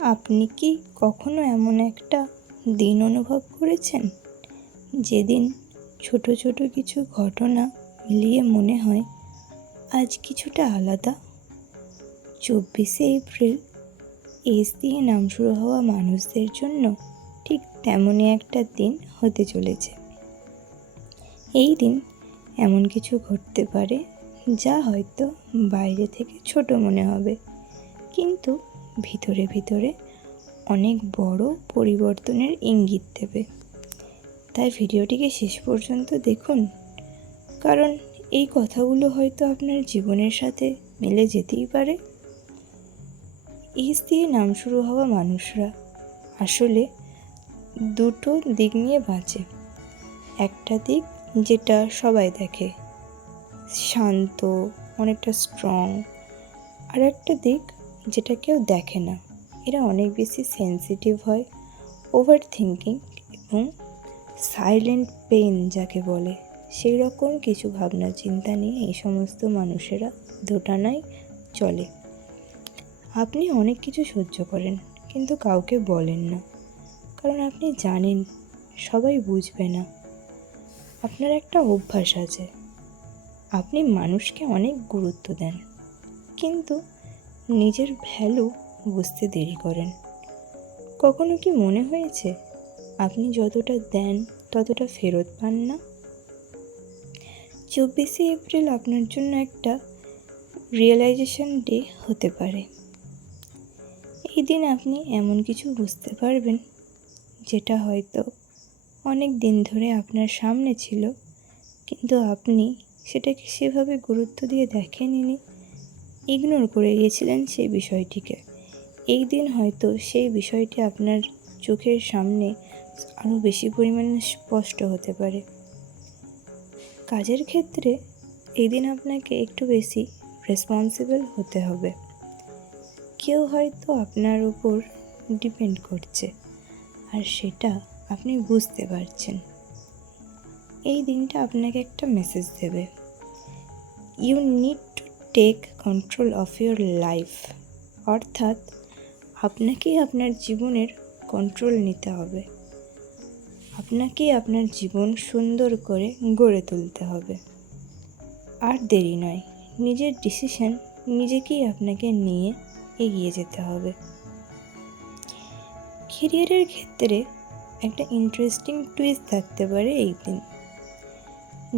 আপনি কি কখনো এমন একটা দিন অনুভব করেছেন যেদিন ছোট ছোট কিছু ঘটনা মিলিয়ে মনে হয় আজ কিছুটা আলাদা? 24শে এপ্রিল এস দিয়ে নাম শুরু হওয়া মানুষদের জন্য ঠিক তেমনই একটা দিন হতে চলেছে। এই দিন এমন কিছু ঘটতে পারে যা হয়তো বাইরে থেকে ছোট মনে হবে, কিন্তু ভিতরে ভিতরে অনেক বড় পরিবর্তনের ইঙ্গিত দেবে। তাই ভিডিওটিকে শেষ পর্যন্ত দেখুন, কারণ এই কথাগুলো হয়তো আপনার জীবনের সাথে মিলে যেতেই পারে। এস দিয়ে নাম শুরু হওয়া মানুষরা আসলে দুটো দিক নিয়ে বাঁচে। একটা দিক যেটা সবাই দেখে, শান্ত, অনেকটা স্ট্রং। আর একটা দিক যেটা কেউ দেখে না, এরা অনেক বেশি সেন্সিটিভ হয়, ওভার থিঙ্কিং এবং সাইলেন্ট পেইন যাকে বলে, সেই রকম কিছু ভাবনা চিন্তা নিয়ে এই সমস্ত মানুষেরা দোটানায় চলে। আপনি অনেক কিছু সহ্য করেন কিন্তু কাউকে বলেন না, কারণ আপনি জানেন সবাই বুঝবে না। আপনার একটা অভ্যাস আছে, আপনি মানুষকে অনেক গুরুত্ব দেন কিন্তু নিজের ভ্যালু বুঝতে দেরি করেন। কখনো কি মনে হয়েছে আপনি যতটা দেন ততটা ফেরত পান না? 24শে এপ্রিল আপনার জন্য একটা রিয়েলাইজেশন ডে হতে পারে। এই দিন আপনি এমন কিছু বুঝতে পারবেন যেটা হয়তো অনেক দিন ধরে আপনার সামনে ছিল, কিন্তু আপনি সেটাকে সেভাবে গুরুত্ব দিয়ে দেখেননি, ইগনোর করে গিয়েছিলেন সেই বিষয়টিকে। এই দিন হয়তো সেই বিষয়টি আপনার চোখের সামনে আরও বেশি পরিমাণে স্পষ্ট হতে পারে। কাজের ক্ষেত্রে এই দিন আপনাকে একটু বেশি রেসপন্সিবল হতে হবে। কেউ হয়তো আপনার উপর ডিপেন্ড করছে, আর সেটা আপনি বুঝতে পারছেন। এই দিনটা আপনাকে একটা মেসেজ দেবে, you need to take control of your life. অর্থাৎ আপনাকেই আপনার জীবনের কন্ট্রোল নিতে হবে, আপনাকেই আপনার জীবন সুন্দর করে গড়ে তুলতে হবে। আর দেরি নয়, নিজের ডিসিশন নিজেকেই আপনাকে নিয়ে এগিয়ে যেতে হবে। ক্যারিয়ারের ক্ষেত্রে একটা ইন্টারেস্টিং টুইস্ট থাকতে পারে এই দিন।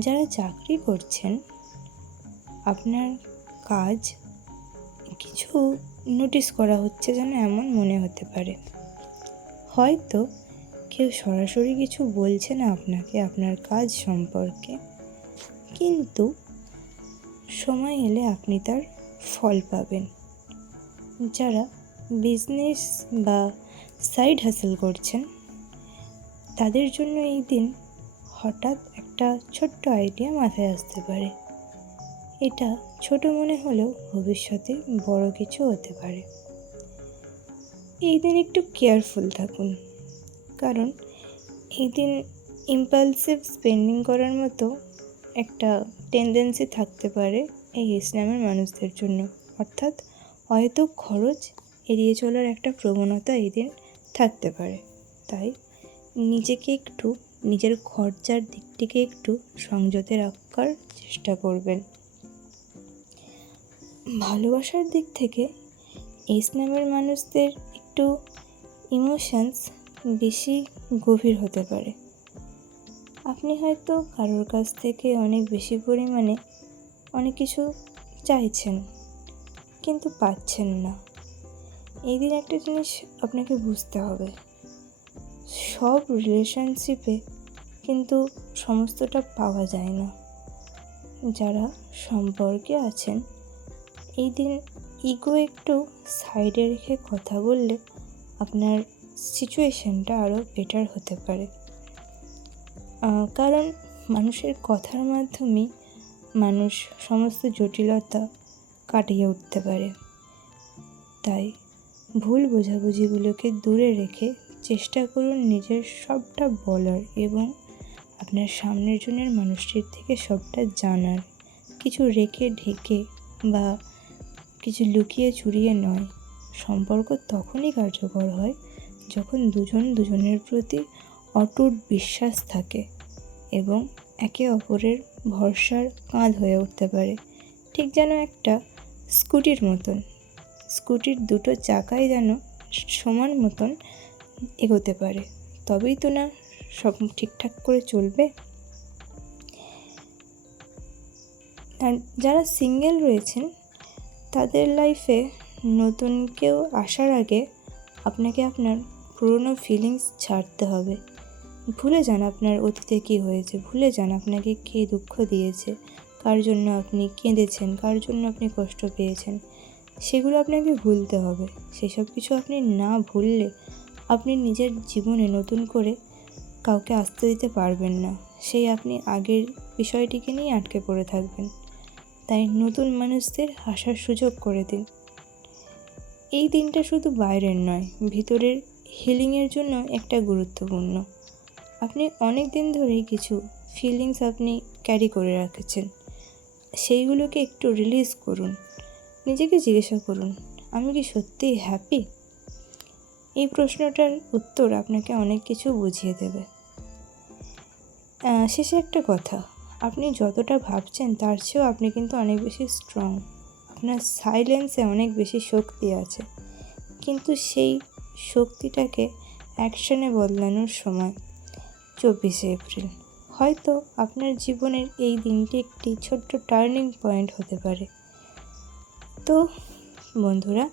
যারা চাকরি করছেন, আপনার কাজ কিছু নোটিস করা হচ্ছে যেন এমন মনে হতে পারে। হয়তো কেউ সরাসরি কিছু বলছে না আপনাকে আপনার কাজ সম্পর্কে, কিন্তু সময় এলে আপনি তার ফল পাবেন। যারা বিজনেস বা সাইড হাসেল করছেন, তাদের জন্য এই দিন হঠাৎ একটা ছোট্ট আইডিয়া মাথায় আসতে পারে। এটা ছোট মনে হলেও ভবিষ্যতে বড় কিছু হতে পারে। এই দিন একটু কেয়ারফুল থাকুন, কারণ এই দিন ইম্পালসিভ স্পেন্ডিং করার মতো একটা টেন্ডেন্সি থাকতে পারে এই ইসলামের মানুষদের জন্য। অর্থাৎ হয়তো খরচ এড়িয়ে চলার একটা প্রবণতা এই দিন থাকতে পারে। তাই নিজেকে একটু, নিজের খরচার দিকটিকে একটু সংযতে রাখার চেষ্টা করবেন। ভালোবাসার দিক থেকে ইসলামের মানুষদের একটু ইমোশনস বেশি গভীর হতে পারে। আপনি হয়তো কারোর কাছ থেকে অনেক বেশি পরিমাণে অনেক কিছু চাইছেন কিন্তু পাচ্ছেন না। এই দিন একটা জিনিস আপনাকে বুঝতে হবে, সব রিলেশনশিপে কিন্তু সমস্তটা পাওয়া যায় না। যারা সম্পর্কে আছেন, এই দিন ইগো একটু সাইডে রেখে কথা বললে আপনার সিচুয়েশনটা আরও বেটার হতে পারে। কারণ মানুষের কথার মাধ্যমেই মানুষ সমস্ত জটিলতা কাটিয়ে উঠতে পারে। তাই ভুল বোঝাবুঝিগুলোকে দূরে রেখে চেষ্টা করুন নিজের সবটা বলার এবং আপনার সামনের জনের মানুষটির থেকে সবটা জানার। কিছু রেখে ঢেকে বা কিছু লুকিয়ে চুরিয়ে নয়, সম্পর্ক তখনই কার্যকর হয় যখন দুজন দুজনের প্রতি অটুট বিশ্বাস থাকে এবং একে অপরের ভরসার কাঁধ হয়ে উঠতে পারে। ঠিক যেন একটা স্কুটির মতন, স্কুটির দুটো চাকাই যেন সমান মতন এগোতে পারে, তবেই তো না সব ঠিকঠাক করে চলবে। আর যারা সিঙ্গেল রয়েছেন তাদের লাইফে নতুন কেউ আসার আগে আপনাকে আপনার পুরনো ফিলিংস ছাড়তে হবে। ভুলে যান আপনার অতীতে কী হয়েছে, ভুলে যান আপনাকে কে দুঃখ দিয়েছে, কার জন্য আপনি কেঁদেছেন, কার জন্য আপনি কষ্ট পেয়েছেন, সেগুলো আপনাকে ভুলতে হবে। সেসব কিছু আপনি না ভুললে আপনি নিজের জীবনে নতুন করে কাউকে আসতে দিতে পারবেন না, সেই আপনি আগের বিষয়টিকে নিয়ে আটকে পড়ে থাকবেন। তাই নতুন মানুষদের আসার সুযোগ করে দিন। এই দিনটা শুধু বাইরের নয়, ভিতরের হিলিংয়ের জন্য একটা গুরুত্বপূর্ণ। আপনি অনেক দিন ধরেই কিছু ফিলিংস আপনি ক্যারি করে রেখেছেন, সেইগুলোকে একটু রিলিজ করুন। নিজেকে জিজ্ঞাসা করুন, আমি কি সত্যিই হ্যাপি? এই প্রশ্নটার উত্তর আপনাকে অনেক কিছু বুঝিয়ে দেবে। শেষে একটা কথা, আপনি যতটা ভাবছেন তার চেয়েও আপনি কিন্তু অনেক বেশি স্ট্রং। আপনার সাইলেন্সে অনেক বেশি শক্তি আছে, কিন্তু সেই শক্তিটাকে অ্যাকশনে বদলানোর সময় 24শে এপ্রিল। হয়তো আপনার জীবনের এই দিনটি একটি ছোট্ট টার্নিং পয়েন্ট হতে পারে। তো বন্ধুরা,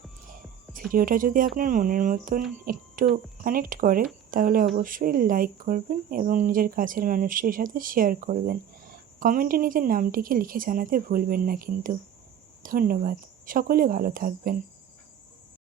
ভিডিওটা যদি আপনার মনের মতন একটু কানেক্ট করে তাহলে অবশ্যই লাইক করবেন এবং নিজের কাছের মানুষটির সাথে শেয়ার করবেন। কমেন্টে নিজের নামটিকে লিখে জানাতে ভুলবেন না কিন্তু। ধন্যবাদ। সকলে ভালো থাকবেন।